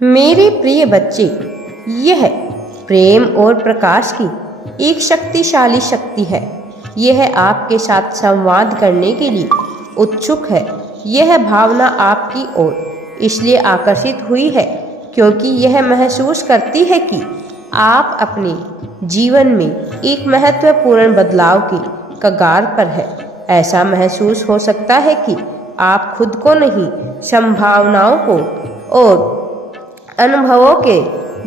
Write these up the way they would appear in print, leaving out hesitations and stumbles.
मेरे प्रिय बच्चे, यह प्रेम और प्रकाश की एक शक्तिशाली शक्ति है। यह आपके साथ संवाद करने के लिए उत्सुक है। यह भावना आपकी ओर इसलिए आकर्षित हुई है क्योंकि यह महसूस करती है कि आप अपने जीवन में एक महत्वपूर्ण बदलाव की कगार पर है। ऐसा महसूस हो सकता है कि आप खुद को नहीं, संभावनाओं को और अनुभवों के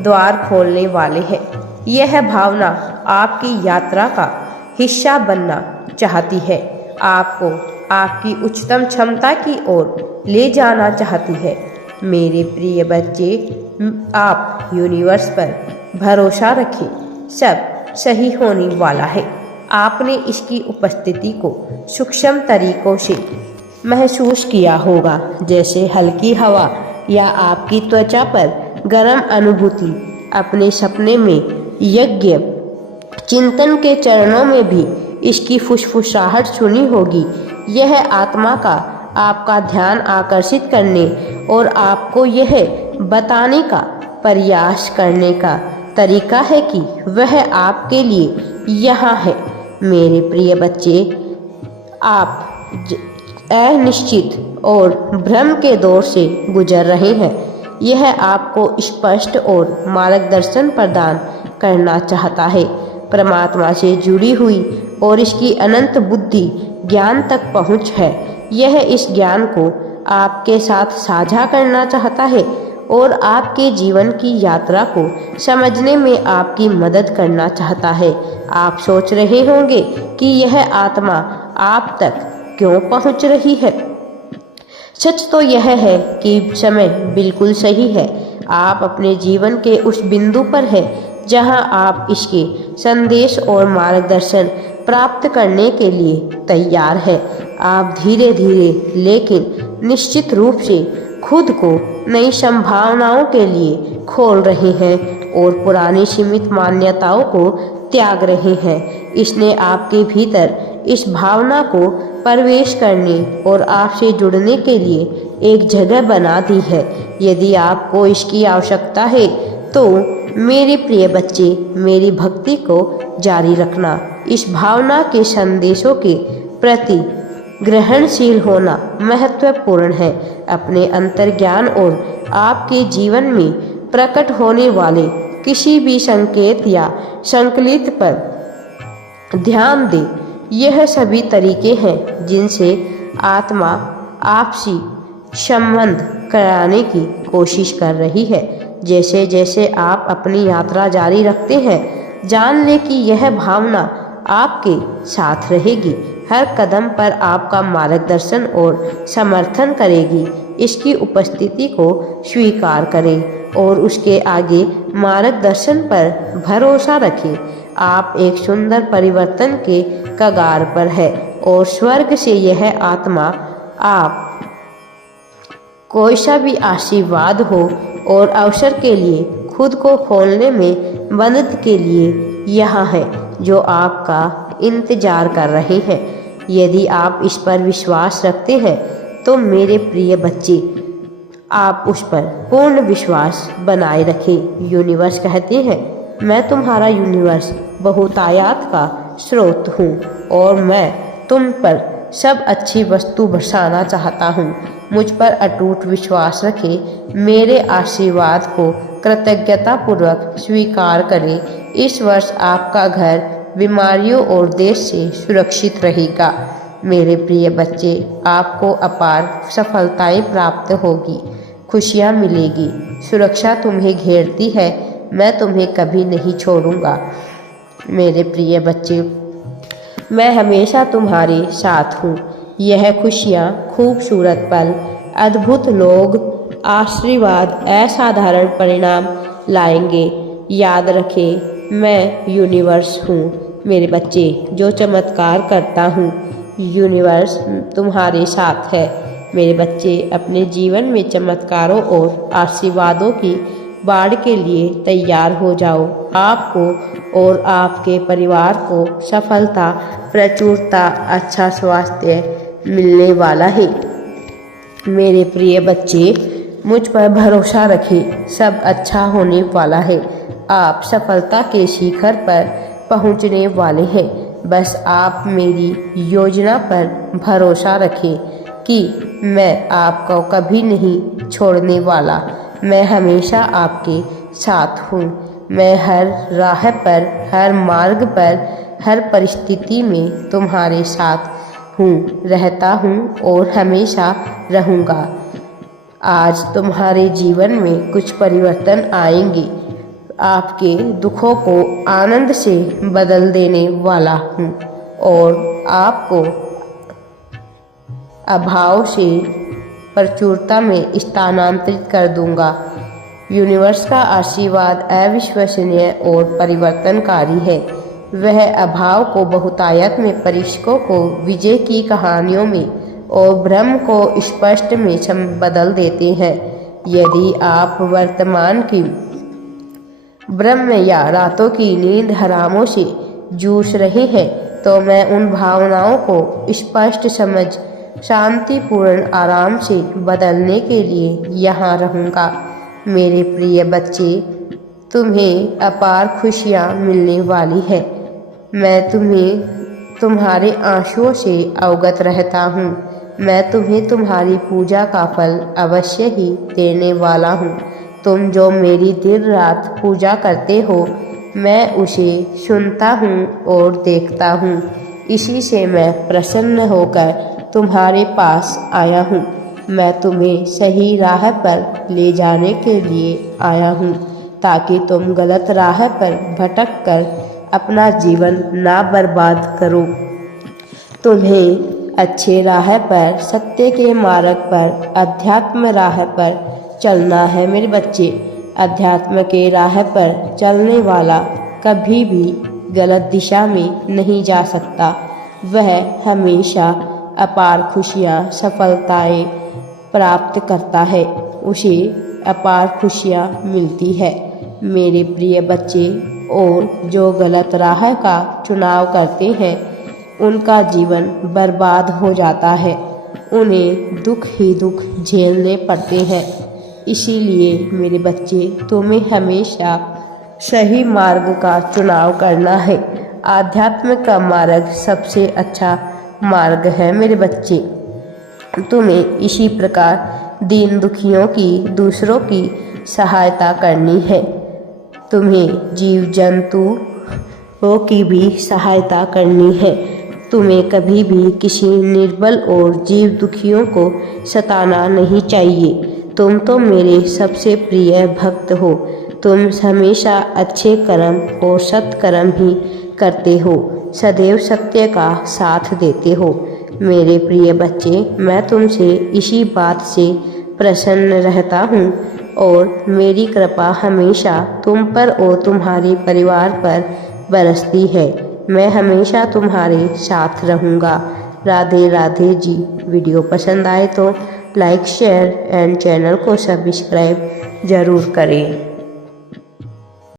द्वार खोलने वाले हैं। यह भावना आपकी यात्रा का हिस्सा बनना चाहती है, आपको आपकी उच्चतम क्षमता की ओर ले जाना चाहती है। मेरे प्रिय बच्चे, आप यूनिवर्स पर भरोसा रखें, सब सही होने वाला है। आपने इसकी उपस्थिति को सूक्ष्म तरीकों से महसूस किया होगा, जैसे हल्की हवा या आपकी त्वचा पर गर्म अनुभूति। अपने सपने में यज्ञ चिंतन के चरणों में भी इसकी फुसफुसाहट सुनी होगी। यह आत्मा का आपका ध्यान आकर्षित करने और आपको यह बताने का प्रयास करने का तरीका है कि वह आपके लिए यहाँ है। मेरे प्रिय बच्चे, आप अनिश्चित और भ्रम के दौर से गुजर रहे हैं। यह आपको स्पष्ट और मार्गदर्शन प्रदान करना चाहता है। परमात्मा से जुड़ी हुई और इसकी अनंत बुद्धि ज्ञान तक पहुँच है। यह इस ज्ञान को आपके साथ साझा करना चाहता है और आपके जीवन की यात्रा को समझने में आपकी मदद करना चाहता है। आप सोच रहे होंगे कि यह आत्मा आप तक क्यों पहुंच रही है। सच तो यह है कि समय बिल्कुल सही है। आप अपने जीवन के उस बिंदु पर हैं जहां आप इसके संदेश और मार्गदर्शन प्राप्त करने के लिए तैयार हैं। आप धीरे धीरे लेकिन निश्चित रूप से खुद को नई संभावनाओं के लिए खोल रहे हैं और पुरानी सीमित मान्यताओं को त्याग रहे हैं। इसने आपके भीतर इस भावना को प्रवेश करने और आपसे जुड़ने के लिए एक जगह बना दी है। यदि आपको इसकी आवश्यकता है तो मेरे प्रिय बच्चे, मेरी भक्ति को जारी रखना। इस भावना के संदेशों के प्रति ग्रहणशील होना महत्वपूर्ण है। अपने अंतर्ज्ञान और आपके जीवन में प्रकट होने वाले किसी भी संकेत या संकलित पर ध्यान दें। यह सभी तरीके हैं जिनसे आत्मा आपसी संबंध कराने की कोशिश कर रही है। जैसे जैसे आप अपनी यात्रा जारी रखते हैं, जान लें कि यह भावना आपके साथ रहेगी। हर कदम पर आपका मार्गदर्शन और समर्थन करेगी। इसकी उपस्थिति को स्वीकार करें और उसके आगे मार्गदर्शन पर भरोसा रखें। आप एक सुंदर परिवर्तन के कगार पर है और स्वर्ग से यह आत्मा आप कोई सा भी आशीर्वाद हो और अवसर के लिए खुद को खोलने में मदद के लिए यहाँ है, जो आपका इंतजार कर रहे हैं। यदि आप इस पर विश्वास रखते हैं तो मेरे प्रिय बच्चे, आप उस पर पूर्ण विश्वास बनाए रखें। यूनिवर्स कहते हैं, मैं तुम्हारा यूनिवर्स बहुतायत का स्रोत हूँ और मैं तुम पर सब अच्छी वस्तु बरसाना चाहता हूँ। मुझ पर अटूट विश्वास रखें। मेरे आशीर्वाद को कृतज्ञतापूर्वक स्वीकार करें। इस वर्ष आपका घर बीमारियों और देश से सुरक्षित रहेगा। मेरे प्रिय बच्चे, आपको अपार सफलताएं प्राप्त होगी, खुशियाँ मिलेगी, सुरक्षा तुम्हें घेरती है। मैं तुम्हें कभी नहीं छोड़ूंगा। मेरे प्रिय बच्चे, मैं हमेशा तुम्हारे साथ हूँ। यह खुशियाँ, खूबसूरत पल, अद्भुत लोग, आशीर्वाद, असाधारण परिणाम लाएंगे। याद रखें, मैं यूनिवर्स हूँ मेरे बच्चे, जो चमत्कार करता हूँ। यूनिवर्स तुम्हारे साथ है मेरे बच्चे। अपने जीवन में चमत्कारों और आशीर्वादों की बाढ़ के लिए तैयार हो जाओ। आपको और आपके परिवार को सफलता, प्रचुरता, अच्छा स्वास्थ्य मिलने वाला है। मेरे प्रिय बच्चे, मुझ पर भरोसा रखें, सब अच्छा होने वाला है। आप सफलता के शिखर पर पहुंचने वाले हैं। बस आप मेरी योजना पर भरोसा रखें कि मैं आपको कभी नहीं छोड़ने वाला। मैं हमेशा आपके साथ हूँ। मैं हर राह पर, हर मार्ग पर, हर परिस्थिति में तुम्हारे साथ हूँ, रहता हूँ और हमेशा रहूँगा। आज तुम्हारे जीवन में कुछ परिवर्तन आएंगे। आपके दुखों को आनंद से बदल देने वाला हूँ और आपको अभाव से प्रचुरता में स्थानांतरित कर दूंगा। यूनिवर्स का आशीर्वाद अविश्वसनीय और परिवर्तनकारी है। वह अभाव को बहुतायत में, परीक्षकों को विजय की कहानियों में और भ्रम को स्पष्ट में बदल देते हैं। यदि आप वर्तमान की भ्रम या रातों की नींद हरामों से जूझ रहे हैं, तो मैं उन भावनाओं को स्पष्ट समझ, शांतिपूर्ण आराम से बदलने के लिए यहाँ रहूँगा। मेरे प्रिय बच्चे, तुम्हें अपार खुशियाँ मिलने वाली है। मैं तुम्हें तुम्हारे आंसुओं से अवगत रहता हूँ। मैं तुम्हें तुम्हारी पूजा का फल अवश्य ही देने वाला हूँ। तुम जो मेरी दिन रात पूजा करते हो, मैं उसे सुनता हूँ और देखता हूँ। इसी से मैं प्रसन्न होकर तुम्हारे पास आया हूँ। मैं तुम्हें सही राह पर ले जाने के लिए आया हूँ, ताकि तुम गलत राह पर भटक कर अपना जीवन ना बर्बाद करो। तुम्हें अच्छे राह पर, सत्य के मार्ग पर, अध्यात्म राह पर चलना है मेरे बच्चे। अध्यात्म के राह पर चलने वाला कभी भी गलत दिशा में नहीं जा सकता। वह हमेशा अपार खुशियाँ, सफलताएं प्राप्त करता है। उसे अपार खुशियाँ मिलती है मेरे प्रिय बच्चे। और जो गलत राह का चुनाव करते हैं, उनका जीवन बर्बाद हो जाता है। उन्हें दुख ही दुख झेलने पड़ते हैं। इसीलिए मेरे बच्चे, तुम्हें हमेशा सही मार्ग का चुनाव करना है। आध्यात्म का मार्ग सबसे अच्छा मार्ग है मेरे बच्चे। तुम्हें इसी प्रकार दीन दुखियों की, दूसरों की सहायता करनी है। तुम्हें जीव जंतुओं की भी सहायता करनी है। तुम्हें कभी भी किसी निर्बल और जीव दुखियों को सताना नहीं चाहिए। तुम तो मेरे सबसे प्रिय भक्त हो। तुम हमेशा अच्छे कर्म और सत्कर्म ही करते हो, सदैव सत्य का साथ देते हो। मेरे प्रिय बच्चे, मैं तुमसे इसी बात से प्रसन्न रहता हूँ और मेरी कृपा हमेशा तुम पर और तुम्हारे परिवार पर बरसती है। मैं हमेशा तुम्हारे साथ रहूँगा। राधे राधे जी। वीडियो पसंद आए तो लाइक, शेयर एंड चैनल को सब्सक्राइब ज़रूर करें।